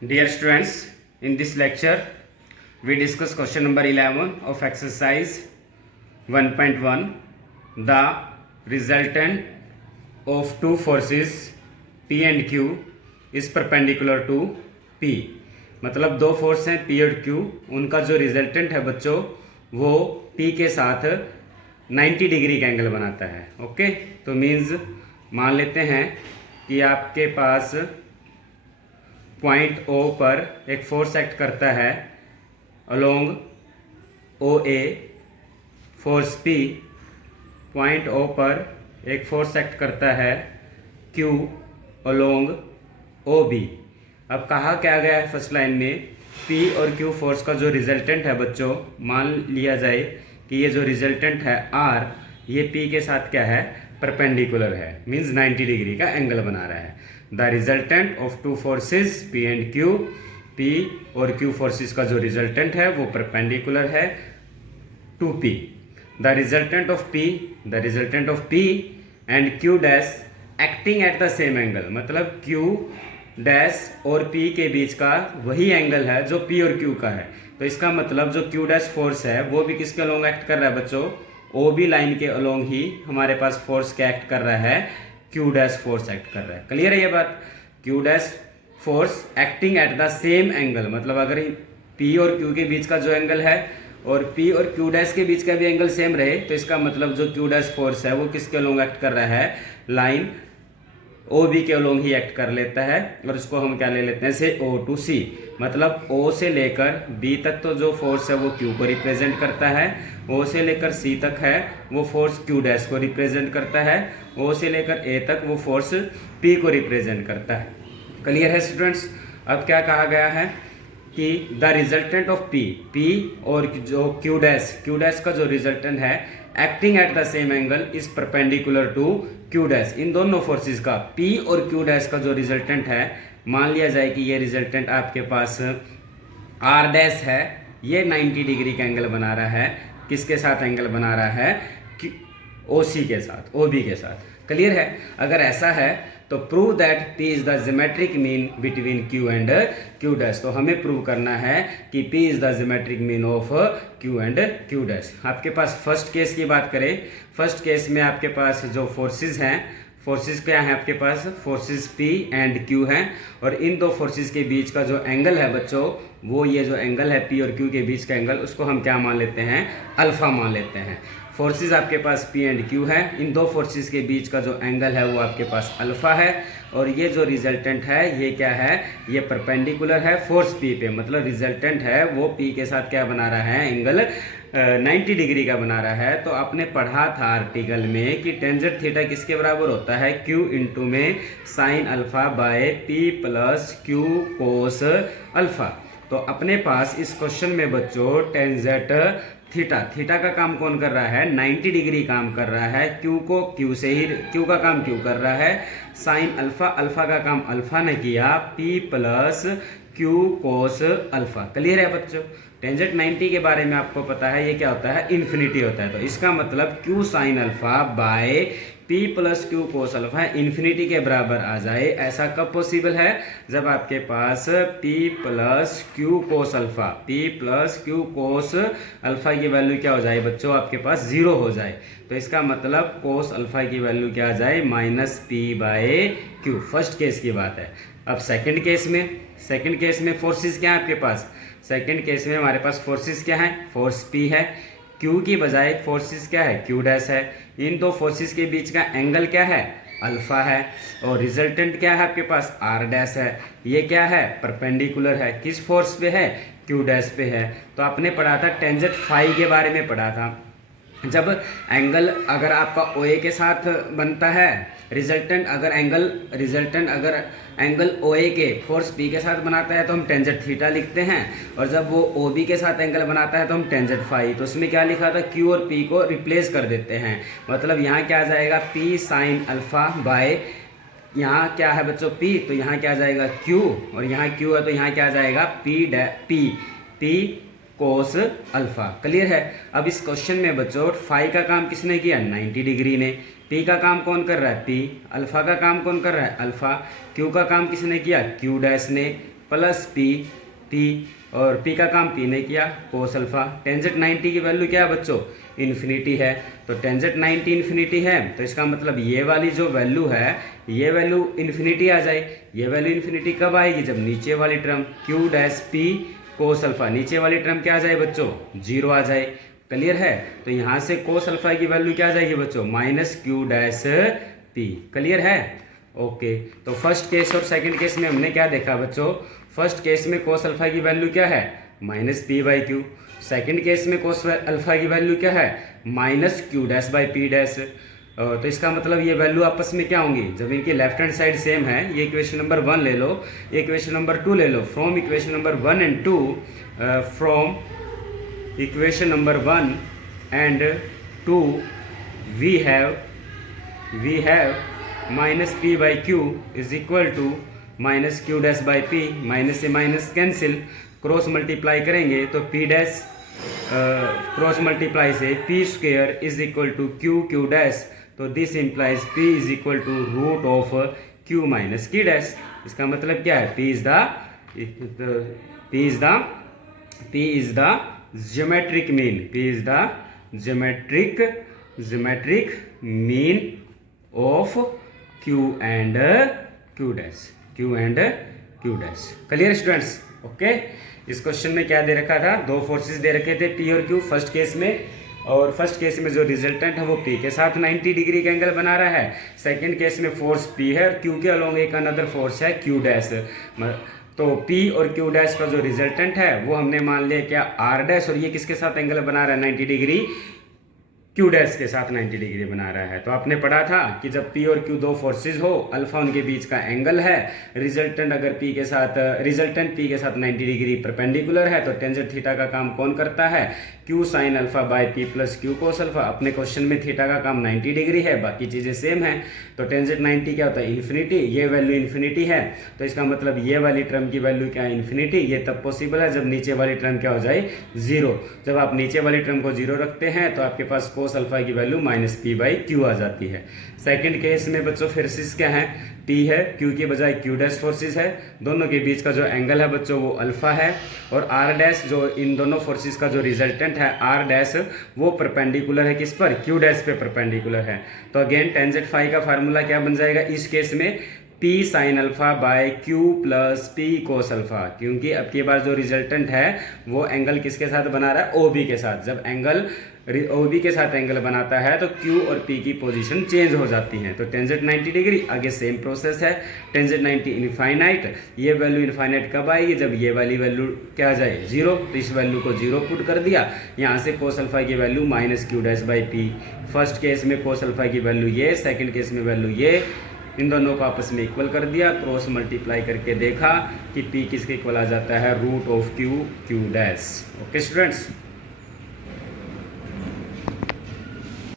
Dear students, in this lecture, we discuss question number 11 of exercise 1.1. The resultant of two forces P and Q is perpendicular to P. मतलब दो force हैं P और Q, उनका जो resultant है बच्चों वो P के साथ 90 डिग्री का एंगल बनाता है. ओके, तो मीन्स मान लेते हैं कि आपके पास पॉइंट O पर एक फोर्स एक्ट करता है along OA. Force P point O पर एक फोर्स एक्ट करता है Q अलोंग OB. अब कहा क्या गया है फर्स्ट लाइन में, P और Q फोर्स का जो रिजल्टेंट है बच्चों, मान लिया जाए कि ये जो रिजल्टेंट है R, ये P के साथ क्या है, परपेंडिकुलर है, मीन्स 90 डिग्री का एंगल बना रहा है. The resultant of two forces P and Q, P और Q फोर्सेस का जो रिजल्टेंट है वो परपेंडिकुलर है to P. The resultant of P and Q dash acting at the same angle, मतलब Q डैश और P के बीच का वही एंगल है जो P और Q का है. तो इसका मतलब जो Q डैश फोर्स है वो भी किसके अलोंग एक्ट कर रहा है बच्चों, OB लाइन के अलोंग ही हमारे पास फोर्स क्या एक्ट कर रहा है, Q डैश फोर्स एक्ट कर रहा है. क्लियर है ये बात. Q dash force acting at the same angle, मतलब अगर P और Q के बीच का जो एंगल है और P और Q डैश के बीच का भी एंगल सेम रहे, तो इसका मतलब जो Q डैश फोर्स है वो किसके अलोंग एक्ट कर रहा है, लाइन OB के अलोंग ही एक्ट कर लेता है. और इसको हम क्या ले लेते हैं, से O टू C, मतलब O से लेकर B तक तो जो फोर्स है वो Q को रिप्रेजेंट करता है, O से लेकर C तक है वो फोर्स Q डैश को रिप्रेजेंट करता है, O से लेकर A तक वो फोर्स P को रिप्रेजेंट करता है. क्लियर है स्टूडेंट्स. अब क्या कहा गया है कि द रिजल्टेंट ऑफ P और जो Q डैश का जो रिजल्टेंट है acting at the same angle is perpendicular to Q dash. इन दोनों फोर्सेस का P और Q डैश का जो रिजल्टेंट है, मान लिया जाए कि ये रिजल्टेंट आपके पास R डैश है, ये 90 डिग्री का एंगल बना रहा है. किसके साथ एंगल बना रहा है, OC के साथ, OB के साथ. क्लियर है. अगर ऐसा है तो prove that P is the geometric mean between Q and Q dash. तो हमें प्रूव करना है कि P is the geometric mean of Q and Q dash. आपके पास फर्स्ट केस की बात करें, फर्स्ट केस में आपके पास जो फोर्सेस हैं, फोर्सेस क्या है आपके पास, फोर्सेस P एंड Q हैं, और इन दो फोर्सेस के बीच का जो एंगल है बच्चों, वो ये जो एंगल है P और Q के बीच का एंगल, उसको हम क्या मान लेते हैं, अल्फा मान लेते हैं. फोर्सेस आपके पास P एंड Q है, इन दो फोर्सेस के बीच का जो एंगल है वो आपके पास अल्फा है, और ये जो रिजल्टेंट है ये क्या है, ये परपेंडिकुलर है फोर्स P पे, मतलब रिजल्टेंट है वो P के साथ क्या बना रहा है, एंगल 90 डिग्री का बना रहा है. तो आपने पढ़ा था आर्टिकल में कि टेंजेंट थीटा किसके बराबर होता है, Q इंटू में sine alpha by P plus Q cos alpha. तो अपने पास इस क्वेश्चन में बच्चों टेंजेंट थीटा का काम कौन कर रहा है, 90 डिग्री काम कर रहा है. Q को Q से ही, Q का काम Q कर रहा है. साइन अल्फा का काम अल्फा ने किया, P plus Q cos alpha. Clear है बच्चों. टेंजेंट 90 के बारे में आपको पता है, ये क्या होता है, इन्फिनिटी होता है. तो इसका मतलब Q sine alpha by P plus Q cos alpha infinity के बराबर आ जाए. ऐसा कब पॉसिबल है, जब आपके पास P plus Q cos alpha, P plus Q कोस अल्फा की वैल्यू क्या हो जाए बच्चों, आपके पास 0 हो जाए. तो इसका मतलब कोस अल्फा की वैल्यू क्या आ जाए, minus P by Q. First case की बात है. अब सेकंड केस में फोर्सेस क्या है आपके पास, सेकंड केस में हमारे पास फोर्सेस क्या है, फोर्स P है, Q की बजाय फोर्सेस क्या है, Q डैश है. इन दो फोर्सेस के बीच का एंगल क्या है, अल्फा है, और रिजल्टेंट क्या है आपके पास, R डैश है. ये क्या है, परपेंडिकुलर है, किस फोर्स पे है, Q डैश पे है. तो आपने पढ़ा था टेंजेंट फाई के बारे में पढ़ा था, जब एंगल अगर आपका OA के साथ बनता है, रिजल्टेंट अगर एंगल OA के फोर्स P के साथ बनाता है तो हम टेंजेंट थीटा लिखते हैं, और जब वो OB के साथ एंगल बनाता है तो हम टेंजेंट फाई. तो उसमें क्या लिखा था, Q और P को रिप्लेस कर देते हैं, मतलब यहाँ क्या आ जाएगा, P साइन अल्फा बाय, यहाँ क्या है बच्चों P, तो यहाँ क्या आ जाएगा Q, और यहाँ Q है तो यहाँ क्या आ जाएगा P कोस अल्फा. क्लियर है. अब इस क्वेश्चन में बच्चों फाई का काम किसने किया, 90 डिग्री ने. P का काम कौन कर रहा है, P. अल्फा का काम कौन कर रहा है, अल्फा. Q का काम किसने किया, Q डैश ने. प्लस पी और p का काम p ने किया कोस अल्फा। टेंजेंट 90 की वैल्यू क्या है बच्चों, इन्फिनिटी है। तो टेंजेंट 90 इन्फिनिटी है, तो इसका मतलब ये वाली जो वैल्यू है ये वैल्यू इन्फिनिटी आ जाए। ये वैल्यू इन्फिनिटी कब आएगी, जब नीचे वाली term q dash p cos alpha, नीचे वाली टर्म क्या आ जाए बच्चों, 0 आ जाए। क्लियर है। तो यहाँ से कोस अल्फा की वैल्यू क्या आ जाएगी बच्चों, minus q dash p। Clear है। ओके, तो फर्स्ट केस और सेकंड केस में हमने क्या देखा बच्चों, फर्स्ट केस में कोस अल्फा की वैल्यू क्या है, minus P by Q. Second case में कोस अल्फा की वैल्यू क्या है, minus Q dash by P dash. तो इसका मतलब ये वैल्यू आपस में क्या होंगी, जब इनकी लेफ्ट हैंड साइड सेम है, ये इक्वेशन नंबर 1 ले लो, ये इक्वेशन नंबर 2 ले लो। From equation number 1 and 2, from equation number 1 and 2 we have minus P by Q is equal to minus Q dash by P. Minus से minus cancel, cross multiply करेंगे तो P dash cross multiply से P square is equal to Q dash. तो this implies p is equal to root of q minus की dash. इसका मतलब क्या है, p is the geometric mean, p is the geometric mean of q and q dash. Clear students. Okay, इस question में क्या दे रखा था, दो फोर्सेस दे रखे थे p और q फर्स्ट केस में, और फर्स्ट केस में जो रिजल्टेंट है वो p के साथ 90 डिग्री का एंगल बना रहा है। सेकंड केस में फोर्स p है और q के अलोंग एक अनदर फोर्स है q डैश। तो p और q डैश का जो रिजल्टेंट है वो हमने मान लिया क्या, r डैश, और ये किसके साथ एंगल बना रहा है 90 डिग्री, q डैश के साथ 90 डिग्री बना रहा है। तो आपने पढ़ा था कि जब p और q दो फोर्सेस हो, अल्फा उनके बीच का एंगल है, रिजल्टेंट p के साथ 90 डिग्री परपेंडिकुलर है, तो टेंजेंट थीटा का काम कौन करता है, q sine alpha by p plus q cos alpha. अपने क्वेश्चन में थीटा का काम 90 डिग्री है, बाकी चीज़ें सेम है। तो टेंजेंट 90 क्या होता है, इन्फिनिटी। ये वैल्यू इन्फिनिटी है, तो इसका मतलब ये वाली टर्म की वैल्यू क्या है, इन्फिनिटी। ये तब पॉसिबल है जब नीचे वाली टर्म क्या हो जाए, 0। जब आप नीचे वाली टर्म को 0 रखते हैं तो आपके पास कोस अल्फा की value minus P by Q आ जाती है। सेकंड केस में बच्चों फोर्सेस क्या है, p है, q के बजाय q डैश फोर्सेस है। दोनों के बीच का जो एंगल है बच्चों वो अल्फा है, और r डैश जो इन दोनों फोर्सेस का जो रिजल्टेंट है r डैश, वो परपेंडिकुलर है किस पर, q डैश पे परपेंडिकुलर है। तो अगेन टेंजेंट फाई का फार्मूला क्या बन जाएगा इस केस में, p sine alpha by q plus p cos alpha, क्योंकि अब की बार जो रिजल्टेंट है वो एंगल किसके साथ बना रहा है, OB के साथ। जब एंगल OB के साथ एंगल बनाता है तो Q और P की पोजीशन चेंज हो जाती हैं। तो टेंजेंट 90 डिग्री, आगे सेम प्रोसेस है। टेंजेंट 90 इनफाइनाइट, ये वैल्यू इनफाइनाइट कब आएगी, जब ये वाली वैल्यू क्या आ जाए, 0। तो इस वैल्यू को 0 पुट कर दिया, यहाँ से कोस अल्फा की value minus Q dash by P. First case में कोस अल्फा की वैल्यू ये, सेकेंड केस में वैल्यू ये, इन दोनों को आपस में इक्वल कर दिया, क्रॉस मल्टीप्लाई करके देखा कि p किसके इक्वल आ जाता है, root of q dash. Okay students.